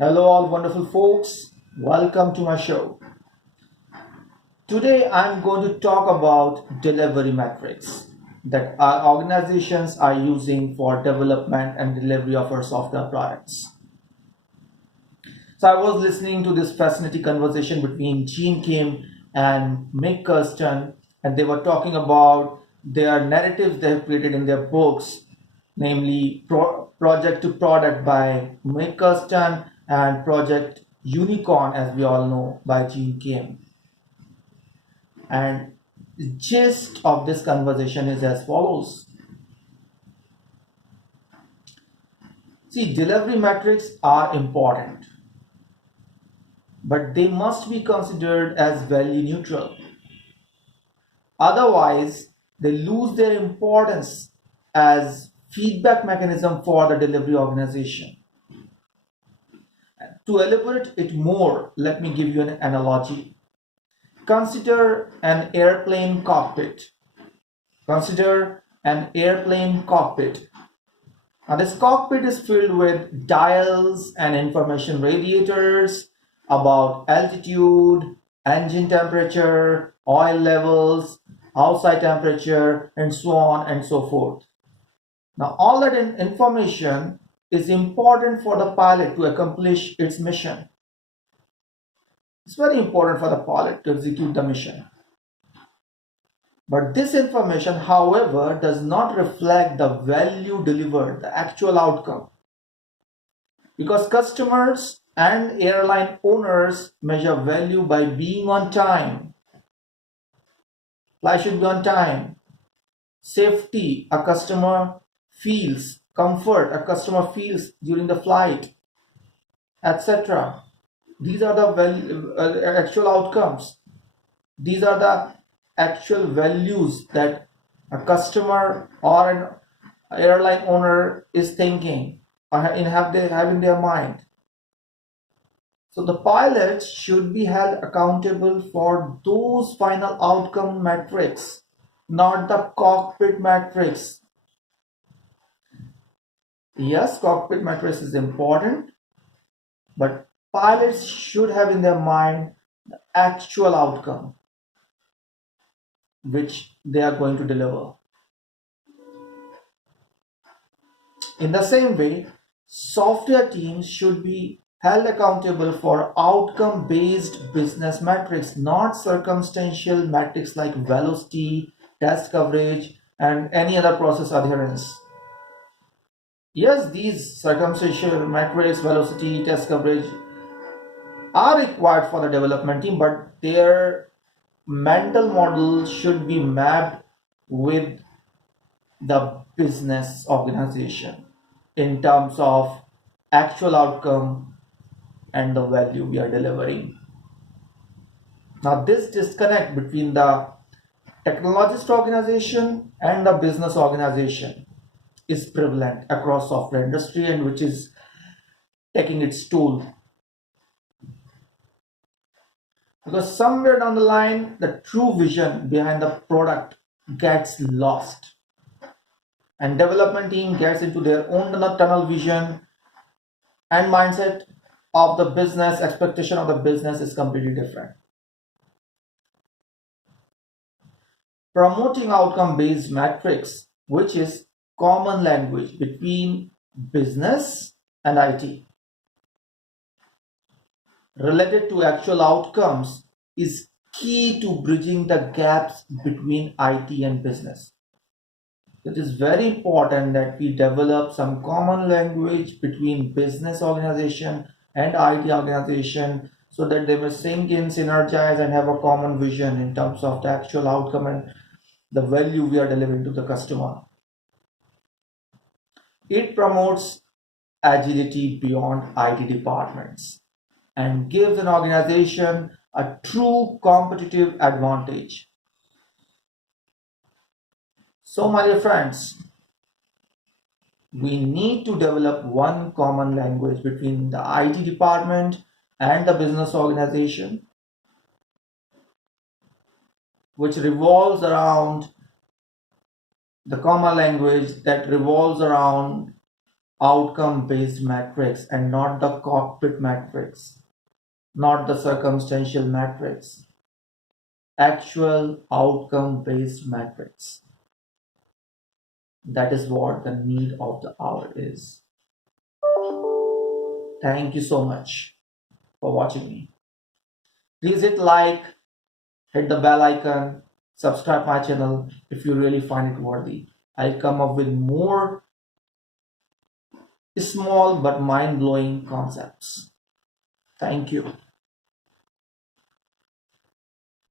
Hello, all wonderful folks. Welcome to my show. Today, I'm going to talk about delivery metrics that our organizations are using for development and delivery of our software products. So, I was listening to this fascinating conversation between Gene Kim and Mick Kirsten, and they were talking about their narratives they have created in their books, namely Project to Product by Mick Kirsten and Project Unicorn, as we all know, by Gene Kim. And the gist of this conversation is as follows. See, delivery metrics are important, but they must be considered as value neutral. Otherwise, they lose their importance as feedback mechanism for the delivery organization. To elaborate it more, let me give you an analogy. Consider an airplane cockpit. Consider an airplane cockpit. Now, this cockpit is filled with dials and information radiators about altitude, engine temperature, oil levels, outside temperature, and so on and so forth. Now, all that information is important for the pilot to accomplish its mission. It's very important for the pilot to execute the mission. But this information, however, does not reflect the value delivered, the actual outcome. Because customers and airline owners measure value by being on time. Flight should be on time. Safety, a customer feels. Comfort, a customer feels during the flight, etc. These are the actual outcomes. These are the actual values that a customer or an airline owner is thinking or have in their mind. So the pilots should be held accountable for those final outcome metrics, not the cockpit metrics. Yes, cockpit metrics is important, but pilots should have in their mind the actual outcome which they are going to deliver. In the same way, software teams should be held accountable for outcome based business metrics, not circumstantial metrics like velocity, test coverage, and any other process adherence. Yes, these circumstantial metrics, velocity, test coverage are required for the development team, but their mental model should be mapped with the business organization in terms of actual outcome and the value we are delivering. Now, this disconnect between the technologist organization and the business organization is prevalent across software industry and which is taking its toll, because somewhere down the line the true vision behind the product gets lost and development team gets into their own tunnel vision and mindset of the business, expectation of the business is completely different. Promoting outcome based metrics, which is common language between business and IT related to actual outcomes, is key to bridging the gaps between IT and business. It is very important that we develop some common language between business organization and IT organization so that they may sync in, synergize, and have a common vision in terms of the actual outcome and the value we are delivering to the customer. It promotes agility beyond IT departments and gives an organization a true competitive advantage. So, my dear friends, we need to develop one common language between the IT department and the business organization, which revolves around the common language that revolves around outcome based matrix and not the cockpit matrix, not the circumstantial matrix, actual outcome based matrix. That is what the need of the hour is. Thank you so much for watching me. Please hit like, hit the bell icon, subscribe my channel if you really find it worthy. I'll come up with more small but mind blowing concepts. Thank you.